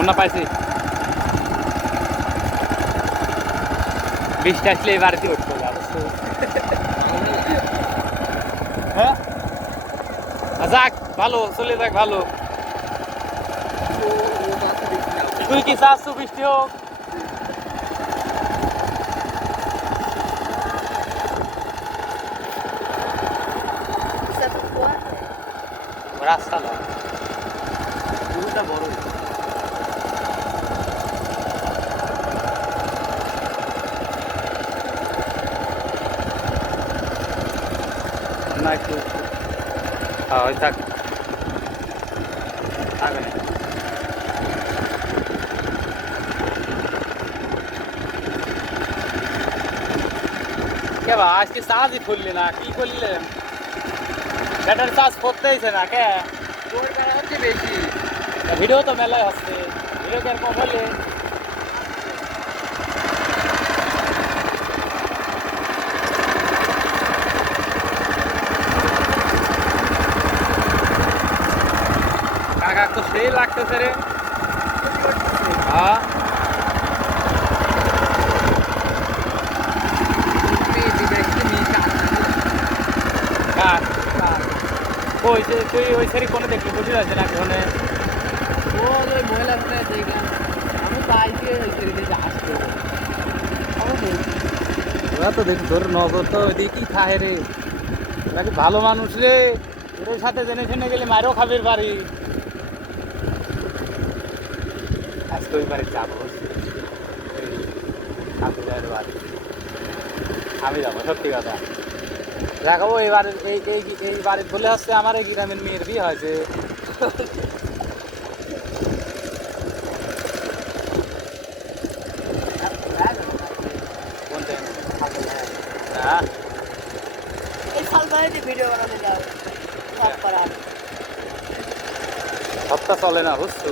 মনে পাইছি বৃষ্টি আসলে এই বাড়িতে উঠতে হবে হ্যাঁ যাক ভালো চলে যাক ভালো তুই কি চাচ্ছ বৃষ্টি হোক রাস্তা না পুরোটা বড় না একটু হ্যাঁ ওই থাক থাকবে না কে বা আজকে চার্জই খুললি না কি করলেন ব্যাটারি চার্জ করতেইছে না কে তোর বেলা হচ্ছে বেশি ভিডিও তো মেলায় হচ্ছে ভিডিও কেরকম হলে কাকা তো সেই লাগতেছে রে হ্যাঁ কার ওই যে তুই ওই সারি কোনো দেখলি বুঝে যাচ্ছে না ওখানে ওই মহিলা দেখলাম আমি বাইকে ওই দিকে আসতে ওরা তো দেখি তোর নজর তো ওইদিকেই খায় রে নাকি ভালো মানুষ রে ওর সাথে জেনে শুনে গেলে মারও খাবির বাড়ি আজকে ওই বাড়ি যাবো বাড়ি আমি যাবো সত্যি কথা দেখাবো এই বাড়ির এই বাড়ির বলে হচ্ছে আমার এই গ্রামের মেয়ের বিয়ে হয়েছে হ্যাঁ ভিডিও বানাতে যাও সব করার সবটা চলে না বুঝছো